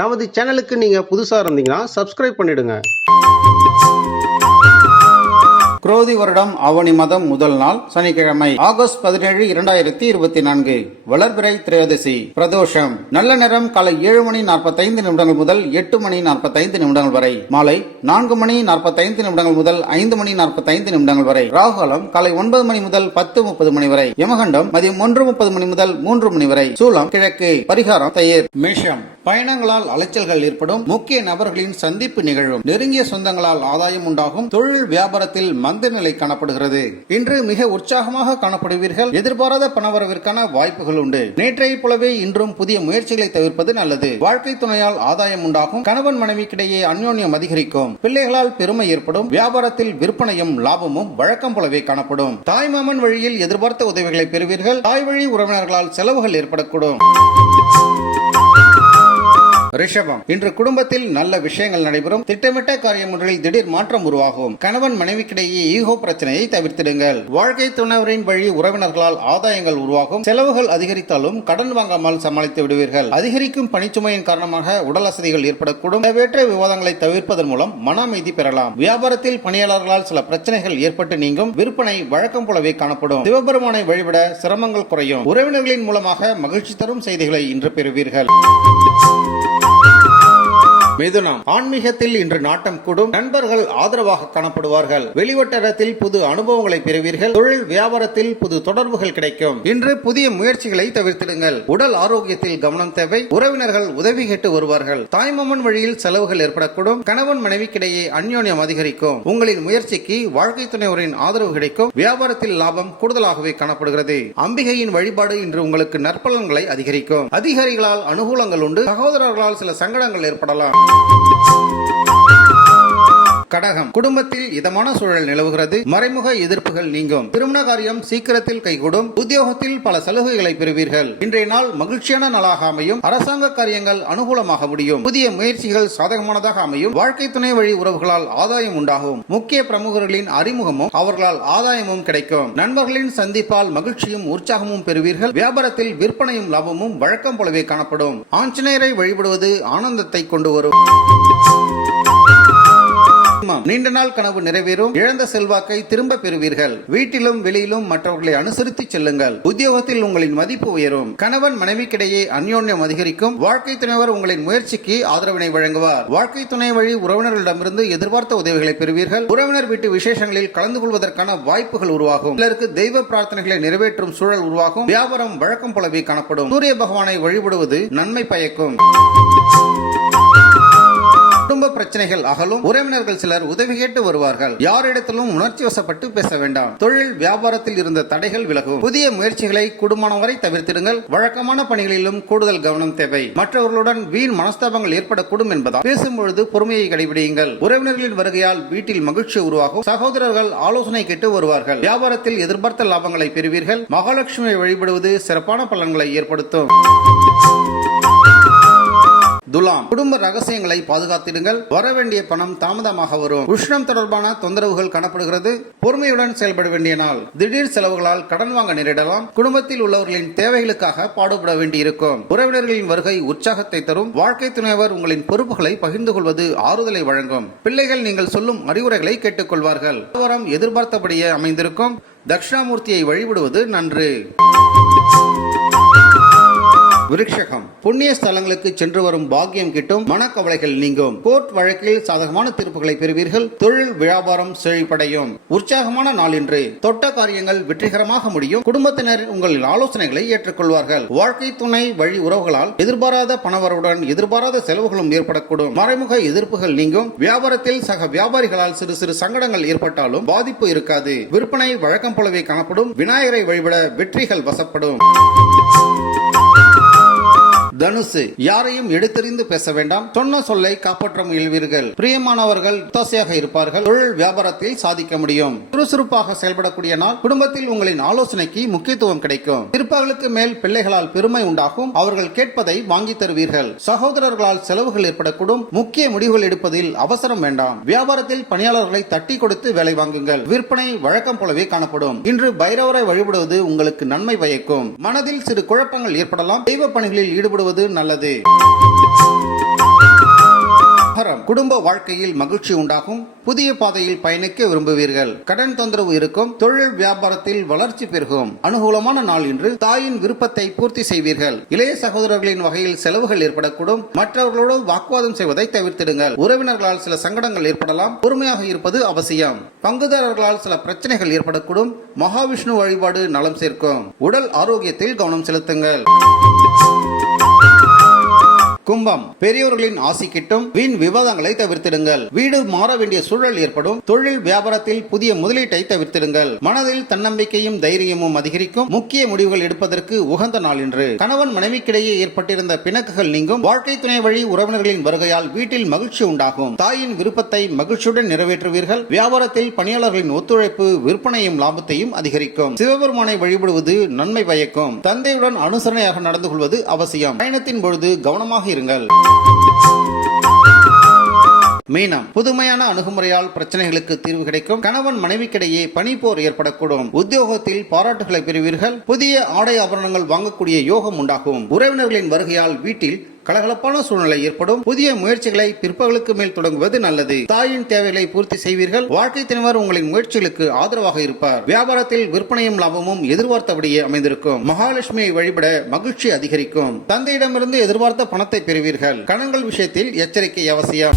நமது சேனலுக்கு நீங்க புதுசா இருந்தீங்கன்னா சப்ஸ்கிரைப் பண்ணிடுங்க. குரோதி வருடம் ஆவணி மாதம் முதல் நாள் சனிக்கிழமை ஆகஸ்ட் 17, 2024 வளர்பிறை திரையோதசி பிரதோஷம். நல்ல நேரம் காலை 7:45 முதல் 8:45 வரை, மாலை 4:45 முதல் 5:45 வரை, ராகுகாலம் காலை 9 முதல் 10:30 வரை, யமகண்டம் மதியம் 1:30 முதல் 3 வரை, சூலம் கிழக்கு, பரிகாரம் தயிர். மேஷம். பயணங்களால் அலைச்சல்கள் ஏற்படும், முக்கிய நபர்களின் சந்திப்பு நிகழும், நெருங்கிய சொந்தங்களால் ஆதாயம் உண்டாகும், தொழில் வியாபாரத்தில் மந்த நிலை காணப்படுகிறது. இன்று மிக உற்சாகமாக காணப்படுவீர்கள். எதிர்பாராத பணவரவிற்கான வாய்ப்புகள் உண்டு. நேற்றைய போலவே இன்றும் புதிய முயற்சிகளை தவிர்ப்பது நல்லது. வாழ்க்கை துணையால் ஆதாயம் உண்டாகும், கணவன் மனைவிக்கிடையே அந்யோன்யம் அதிகரிக்கும், பிள்ளைகளால் பெருமை ஏற்படும், வியாபாரத்தில் விற்பனையும் லாபமும் வழக்கம் போலவே காணப்படும். தாய்மாமன் வழியில் எதிர்பார்த்த உதவிகளை பெறுவீர்கள். தாய் வழி உறவினர்களால் செலவுகள் ஏற்படக்கூடும். ரிஷபம். இன்று குடும்பத்தில் நல்ல விஷயங்கள் நடைபெறும். திட்டமிட்ட காரியம் ஒன்றில் திடீர் மாற்றம் உருவாகும். கணவன் மனைவிக்கிடையே ஈகோ பிரச்சனையை தவிர்த்திடுங்கள். வாழ்க்கை துணைவரின் வழி உறவினர்களால் ஆதாயங்கள் உருவாகும். செலவுகள் அதிகரித்தாலும் கடன் வாங்காமல் சமாளித்து விடுவீர்கள். அதிகரிக்கும் பணிச்சுமையின் காரணமாக உடல் அசதிகள் ஏற்படக்கூடும். தேவையற்ற விவாதங்களை தவிர்ப்பதன் மூலம் மன அமைதி பெறலாம். வியாபாரத்தில் பணியாளர்களால் சில பிரச்சனைகள் ஏற்பட்டு நீங்கும். விற்பனை வழக்கம் போலவே காணப்படும். சிவபெருமானை வழிபட சிரமங்கள் குறையும். உறவினர்களின் மூலமாக மகிழ்ச்சி தரும் செய்திகளை இன்று பெறுவீர்கள். மிதுனம். ஆன்மீகத்தில் இன்று நாட்டம் கூடும். நண்பர்கள் ஆதரவாக காணப்படுவார்கள். வெளிவட்டாரத்தில் புது அனுபவங்களை பெறுவீர்கள். தொழில் வியாபாரத்தில் புது தொடர்புகள் கிடைக்கும். இன்று புதிய முயற்சிகளை தவிர்த்திடுங்கள். உடல் ஆரோக்கியத்தில் கவனம் தேவை. உறவினர்கள் உதவி கேட்டு வருவார்கள். தாய்மாமன் வழியில் செலவுகள் ஏற்படக்கூடும். கணவன் மனைவிக்கிடையே அந்யோன்யம் அதிகரிக்கும். உங்களின் முயற்சிக்கு வாழ்க்கை துணைவரின் ஆதரவு கிடைக்கும். வியாபாரத்தில் லாபம் கூடுதலாகவே காணப்படுகிறது. அம்பிகையின் வழிபாடு இன்று உங்களுக்கு நற்பலன்களை அதிகரிக்கும். அதிகாரிகளால் அனுகூலங்கள் உண்டு. சகோதரர்களால் சில சங்கடங்கள் ஏற்படலாம். கடகம். குடும்பத்தில் இதமான சூழல் நிலவுகிறது. மறைமுக எதிர்ப்புகள் நீங்கும். திருமண காரியம் சீக்கிரத்தில் கைகூடும். உத்தியோகத்தில் பல சலுகைகளை பெறுவீர்கள். இன்றைய நாள் மகிழ்ச்சியான நாளாக அமையும். அரசாங்க காரியங்கள் அனுகூலமாக முடியும். புதிய முயற்சிகள் சாதகமானதாக அமையும். வாழ்க்கை துணை வழி உறவுகளால் ஆதாயம் உண்டாகும். முக்கிய பிரமுகர்களின் அறிமுகமும் அவர்களால் ஆதாயமும் கிடைக்கும். நண்பர்களின் சந்திப்பால் மகிழ்ச்சியும் உற்சாகமும் பெறுவீர்கள். வியாபாரத்தில் விற்பனையும் லாபமும் வழக்கம் போலவே காணப்படும். ஆஞ்சநேயரை வழிபடுவது ஆனந்தத்தை கொண்டு வரும். நீண்ட நாள் கனவு நிறைவேறும். இழந்த செல்வாக்கை திரும்ப பெறுவீர்கள். வீட்டிலும் வெளியிலும் மற்றவர்களை அனுசரித்து செல்லுங்கள். உத்தியோகத்தில் உங்களின் மதிப்பு உயரும். கணவன் மனைவிக்கிடையே அந்யோன்யம் அதிகரிக்கும். வாழ்க்கை துணைவர் உங்களின் முயற்சிக்கு ஆதரவினை வழங்குவார். வாழ்க்கை துணை வழி உறவினர்களிடமிருந்து எதிர்பார்த்த உதவிகளை பெறுவீர்கள். உறவினர் வீட்டு விசேஷங்களில் கலந்து கொள்வதற்கான வாய்ப்புகள் உருவாகும். சிலருக்கு தெய்வ பிரார்த்தனைகளை நிறைவேற்றும் சூழல் உருவாகும். வியாபாரம் வழக்கம் போலவே காணப்படும். சூரிய பகவானை வழிபடுவது நன்மை பயக்கும். குடும்ப பிரச்சனைகள் அகலும். உறவினர்கள் சிலர் உதவி கேட்டு வருவார்கள். யாரிடத்திலும் உணர்ச்சி வசப்பட்டு பேச வேண்டாம். தொழில் வியாபாரத்தில் இருந்த தடைகள் விலகும். புதிய முயற்சிகளை கூடுமானம் வரை தவிர்த்திடுங்கள். வழக்கமான பணிகளிலும் கூடுதல் கவனம் தேவை. மற்றவர்களுடன் வீண் மனஸ்தாபங்கள் ஏற்படக்கூடும் என்பதால் பேசும்பொழுது பொறுமையை கடைபிடியுங்கள். உறவினர்களின் வருகையால் வீட்டில் மகிழ்ச்சி உருவாகும். சகோதரர்கள் ஆலோசனை கேட்டு வருவார்கள். வியாபாரத்தில் எதிர்பார்த்த லாபங்களை பெறுவீர்கள். மகாலட்சுமியை வழிபடுவது சிறப்பான பலன்களை ஏற்படுத்தும். துலாம். குடும்ப ரகசியங்களை பாதுகாத்திடுங்கள். வரவேண்டிய பணம் தாமதமாக வரும். உஷ்ணம் தொடர்பான தொந்தரவுகள் காணப்படுகிறது. பொறுமையுடன் செயல்பட வேண்டிய நாள். திடீர் செலவுகளால் கடன் வாங்க நேரிடலாம். குடும்பத்தில் உள்ளவர்களின் தேவைகளுக்காக பாடுபட வேண்டியிருக்கும். உறவினர்களின் வருகை உற்சாகத்தை தரும். வாழ்க்கை துணைவர் உங்களின் பொறுப்புகளை பகிர்ந்து கொள்வது ஆறுதலை வழங்கும். பிள்ளைகள் நீங்கள் சொல்லும் அறிவுரைகளை கேட்டுக்கொள்வார்கள். வாரம் எதிர்பார்த்தபடியே அமைந்திருக்கும். தட்சிணாமூர்த்தியை வழிபடுவது நன்று. விருட்சகம். புண்ணிய ஸ்தலங்களுக்கு சென்று வரும் பாக்கியம் கிட்டும். மனக்கவலைகள் நீங்கும். கோர்ட் வழக்கில் சாதகமான தீர்ப்புகளை பெறுவீர்கள். தொழில் வியாபாரம் செழிப்படையும். உற்சாகமான நாள் இன்று. தொட்ட காரியங்கள் வெற்றிகரமாக முடியும். குடும்பத்தினர் உங்களின் ஆலோசனைகளை ஏற்றுக்கொள்வார்கள். வாழ்க்கை துணை வழி உறவுகளால் எதிர்பாராத பணவரவுடன் எதிர்பாராத செலவுகளும் ஏற்படக்கூடும். மறைமுக எதிர்ப்புகள் நீங்கும். வியாபாரத்தில் சக வியாபாரிகளால் சிறு சிறு சங்கடங்கள் ஏற்பட்டாலும் பாதிப்பு இருக்காது. விற்பனை வழக்கம் போலவே காணப்படும். விநாயகரை வழிபட வெற்றிகள் வசப்படும். தனுசு. யாரையும் எடுத்தறிந்து பேச வேண்டாம். சொன்ன சொல்லை காப்பாற்ற முயல்வீர்கள். பிரியமானவர்கள் ஒத்தாசையாக இருப்பார்கள். தொழில் வியாபாரத்தில் சாதிக்க முடியும். சுறுசுறுப்பாக செயல்படக்கூடிய நாள். குடும்பத்தில் உங்களின் ஆலோசனைக்கு முக்கியத்துவம் கிடைக்கும். பிற்பகலுக்கு மேல் பிள்ளைகளால் பெருமை உண்டாகும். அவர்கள் கேட்பதை வாங்கி தருவீர்கள். சகோதரர்களால் செலவுகள் ஏற்படக்கூடும். முக்கிய முடிவுகள் எடுப்பதில் அவசரம் வேண்டாம். வியாபாரத்தில் பணியாளர்களை தட்டி கொடுத்து வேலை வாங்குங்கள். விற்பனை வழக்கம் போலவே காணப்படும். இன்று பைரவரை வழிபடுவது உங்களுக்கு நன்மை பயக்கும். மனதில் சிறு குழப்பங்கள் ஏற்படலாம். தெய்வ பணிகளில் ஈடுபடுவது நல்லது. குடும்ப வாழ்க்கையில் மகிழ்ச்சி உண்டாகும். புதிய பாதையில் பயணிக்க விரும்புவீர்கள். கடன் தொந்தரவு இருக்கும். தொழில் வியாபாரத்தில் வளர்ச்சி பெருகும். அனுகூலமான நாள் இன்று. தாயின் விருப்பத்தை பூர்த்தி செய்வீர்கள். இளைய சகோதரர்களின் வகையில் செலவுகள் ஏற்படக்கூடும். மற்றவர்களோடு வாக்குவாதம் செய்வதை தவிர்த்திடுங்கள். உறவினர்களால் சில சங்கடங்கள் ஏற்படலாம். பொறுமையாக இருப்பது அவசியம். பங்குதாரர்களால் சில பிரச்சனைகள் ஏற்படக்கூடும். மகாவிஷ்ணு வழிபாடு நலம் சேர்க்கும். உடல் ஆரோக்கியத்தில் கவனம் செலுத்துங்கள். கும்பம், பெரியோர்களின் ஆசி கிட்டும். வீண் விவாதங்களை தவிர்த்திடுங்கள். வீடு மாற வேண்டிய சூழல் ஏற்படும். தொழில் வியாபாரத்தில் புதிய முதலீட்டை தவிர்த்திடுங்கள். மனதில் தன்னம்பிக்கையும் தைரியமும் அதிகரிக்கும். முக்கிய முடிவுகள் எடுப்பதற்கு உகந்த நாள் இன்று. கணவன் மனைவிக்கிடையே ஏற்பட்டிருந்த பிணக்குகள் நீங்கும். வாழ்க்கை துணை வழி உறவினர்களின் வருகையால் வீட்டில் மகிழ்ச்சி உண்டாகும். தாயின் விருப்பத்தை மகிழ்ச்சியுடன் நிறைவேற்றுவீர்கள். வியாபாரத்தில் பணியாளர்களின் ஒத்துழைப்பு விற்பனையும் லாபத்தையும் அதிகரிக்கும். சிவபெருமானை வழிபடுவது நன்மை பயக்கும். தந்தையுடன் அனுசரணையாக நடந்து கொள்வது அவசியம். பயணத்தின் பொழுது கவனமாக இருங்கள். மீனம், புதுமையான அணுகுமுறையால் பிரச்சனைகளுக்கு தீர்வு கிடைக்கும். கணவன் மனைவிக்கிடையே பனிப்போர் ஏற்படக்கூடும். உத்தியோகத்தில் பாராட்டுகளை பெறுவீர்கள். புதிய ஆடை ஆபரணங்கள் வாங்கக்கூடிய யோகம் உண்டாகும். உறவினர்களின் வருகையால் வீட்டில் கலகலப்பான சூழ்நிலை ஏற்படும். புதிய முயற்சிகளை பிற்பகலுக்கு மேல் தொடங்குவது நல்லது. தாயின் தேவைகளை பூர்த்தி செய்வீர்கள். வாழ்க்கை துணைவர் உங்களின் முயற்சிகளுக்கு ஆதரவாக இருப்பார். வியாபாரத்தில் விற்பனையும் லாபமும் எதிர்பார்த்தபடியே அமைந்திருக்கும். மகாலட்சுமியை வழிபட மகிழ்ச்சி அதிகரிக்கும். தந்தையிடமிருந்து எதிர்பார்த்த பணத்தை பெறுவீர்கள். கடன்கள் விஷயத்தில் எச்சரிக்கை அவசியம்.